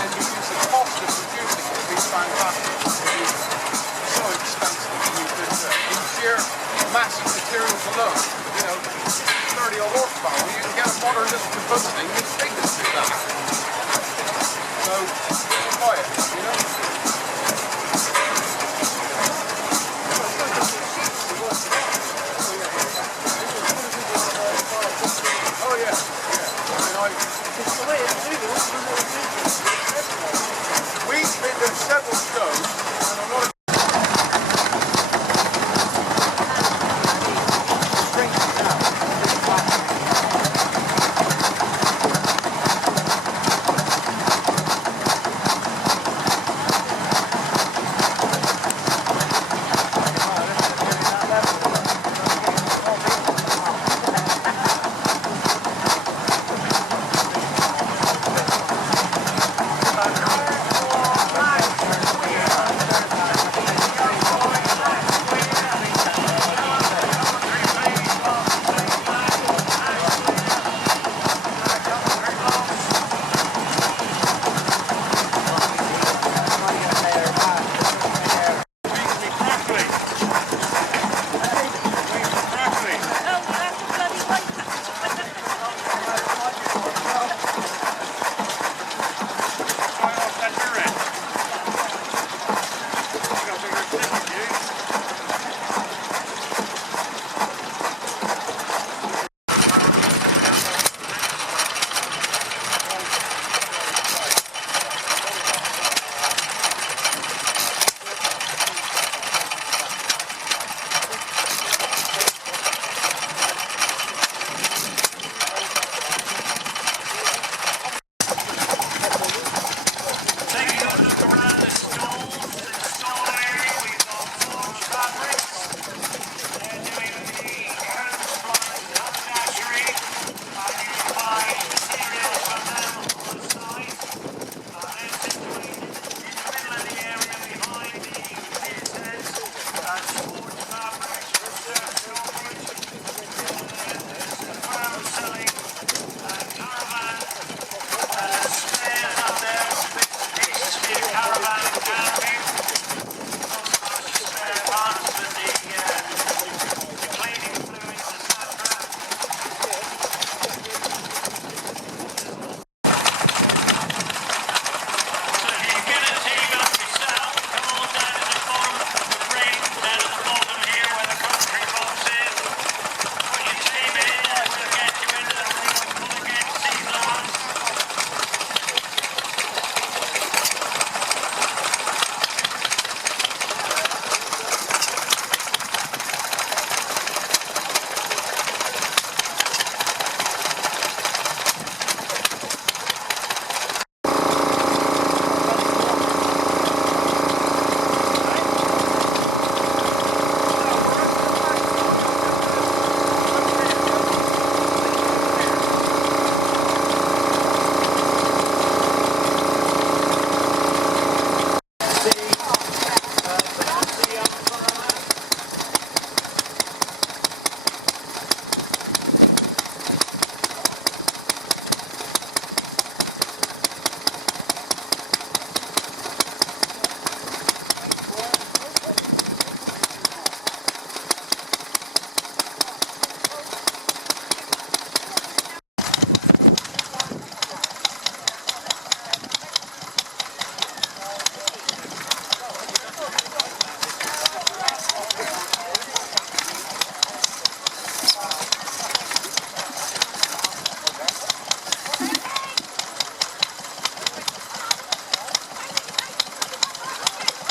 again, because the cost of producing it is fantastic. It is so expensive to use this in sheer mass of materials alone. You know, 30 odd horsepower. You can get a modern little combusting that's big as that. So, try it, you know? Oh yeah, yeah. I mean, it's the way it's moving. We've been to several shows, and I'm not.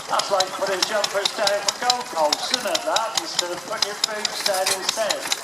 That's like putting jumpers down for golf holes, isn't it, that? Instead of putting your boots down instead.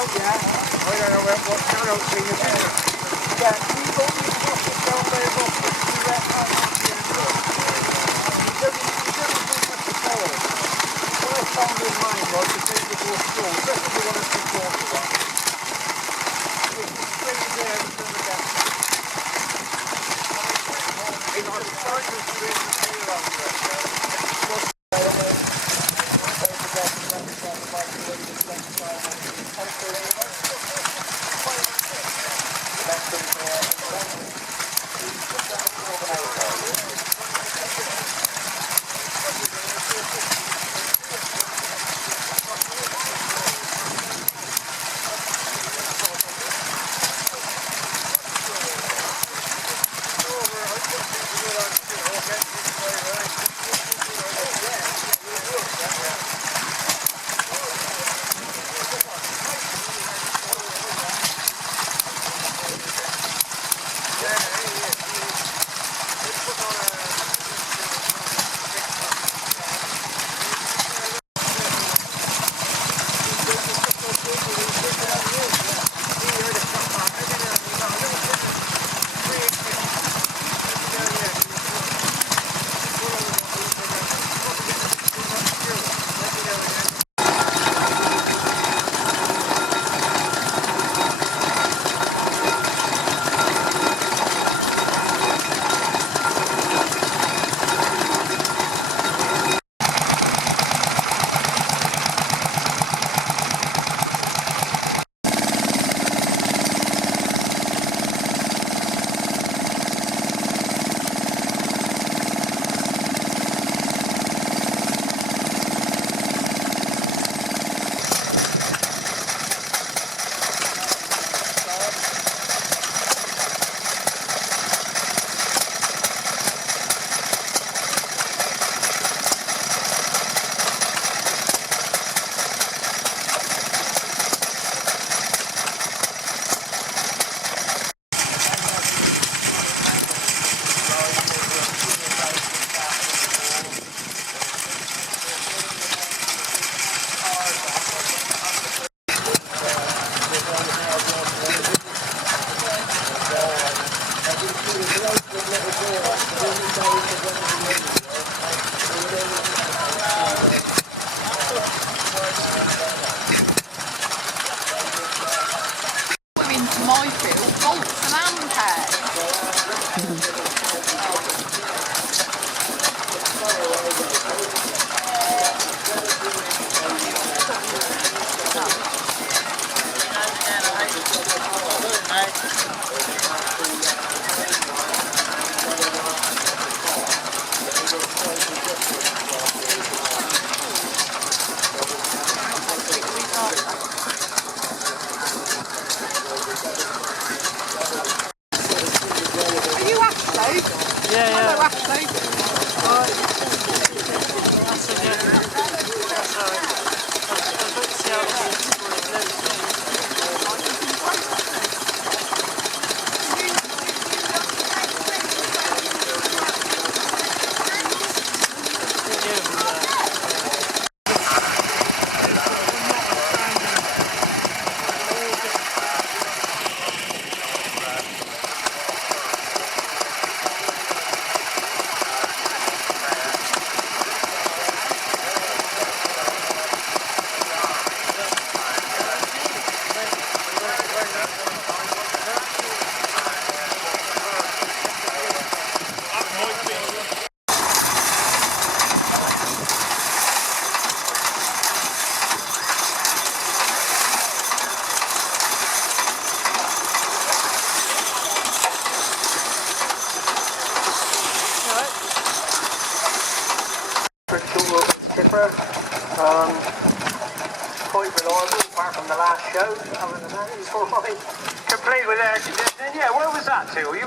yeah. I don't know what I don't see the business. Yeah, we've always got it down there off the direct out of the end. You don't do much at all. What I found in mine was the day before school, just as you want to see water on. It's straight there to the gap. It's on the side of the street and the around into my field, bolts and handpads. Are you Ashley? Yeah, Hello, yeah. Ashley. That's okay. That's alright. I've got to see how it is before it lives. Quite reliable, apart from the last show. Other than that, it's all right. Complete with air conditioning. Yeah, where was that to? You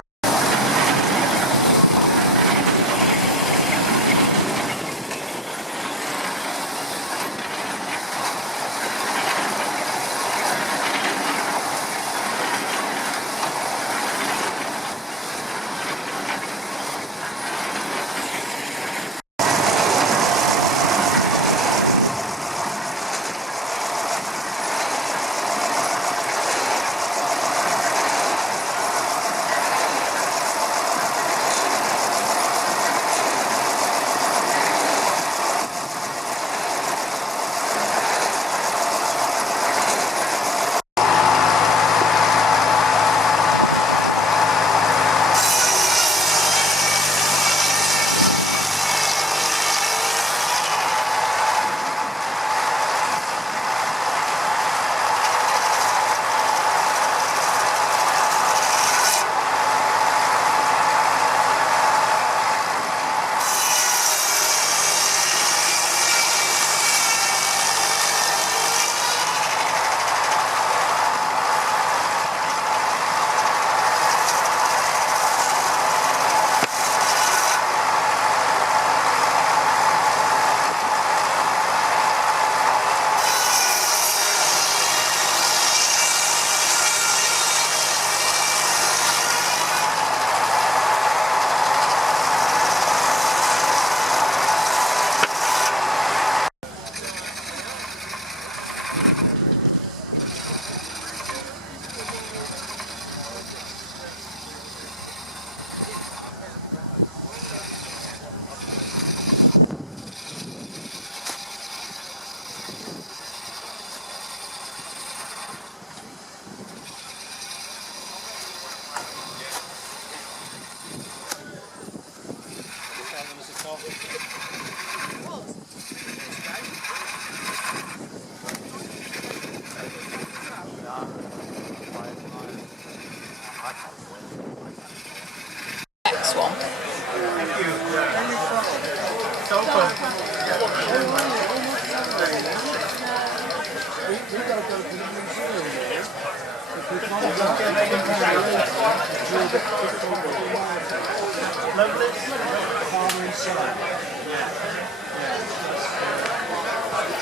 Farmer inside.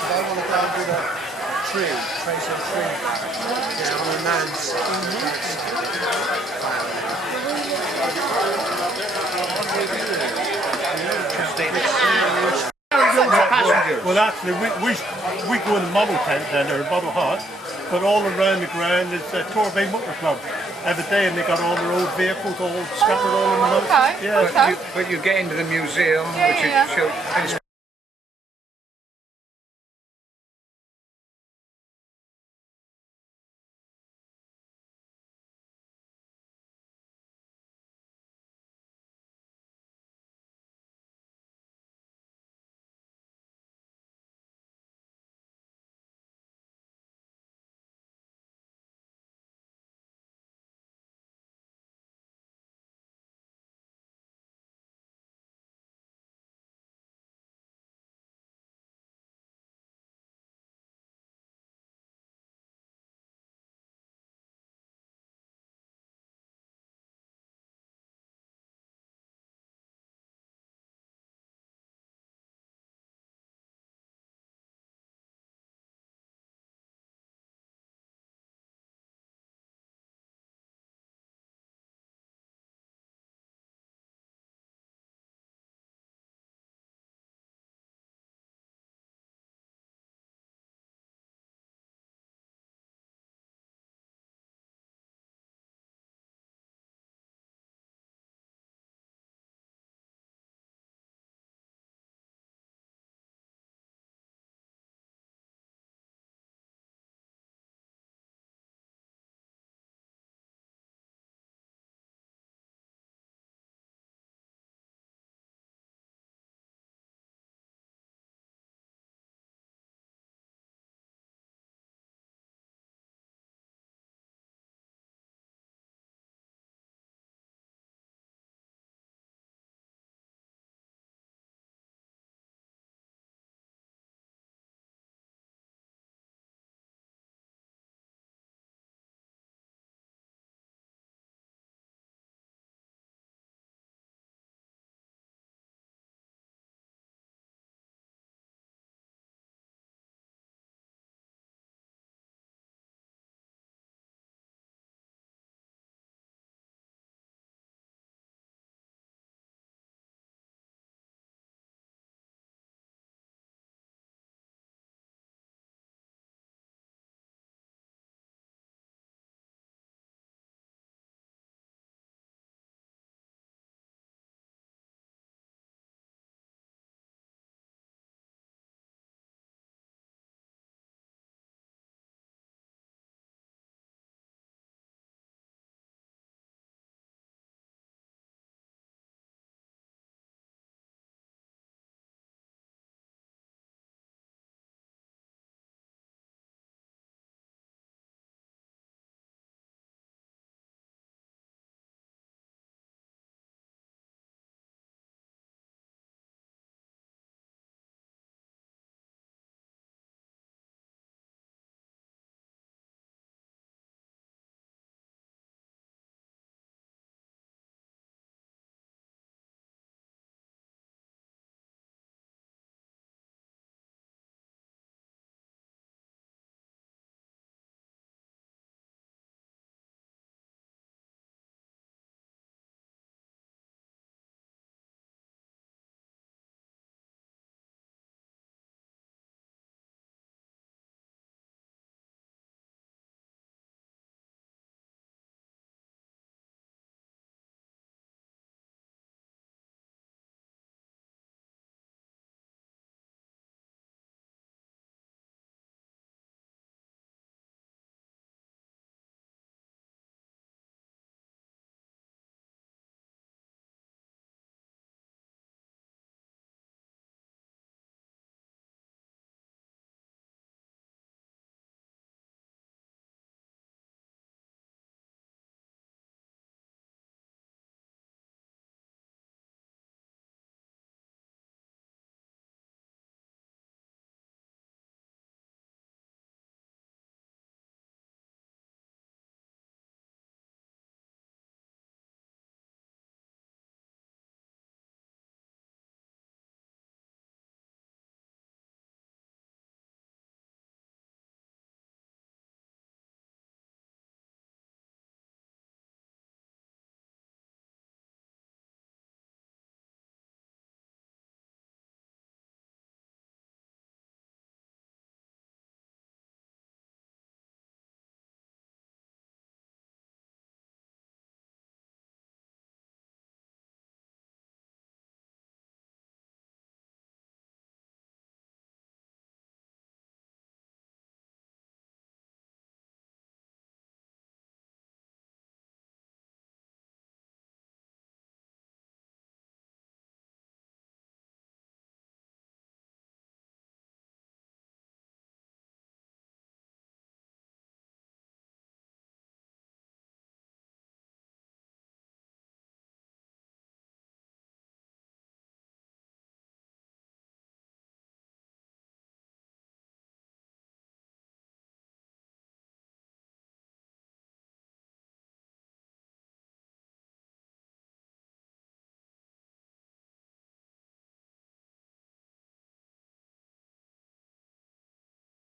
They want to go with a tree, trace a tree down a man's Well, actually, we go in the model tent then, or a model hut, but all around the ground is Torbay Motor Club every day, and they got all their old vehicles all scattered all in the hut. Okay, Yeah. okay. But you get into the museum, Yeah, which yeah, show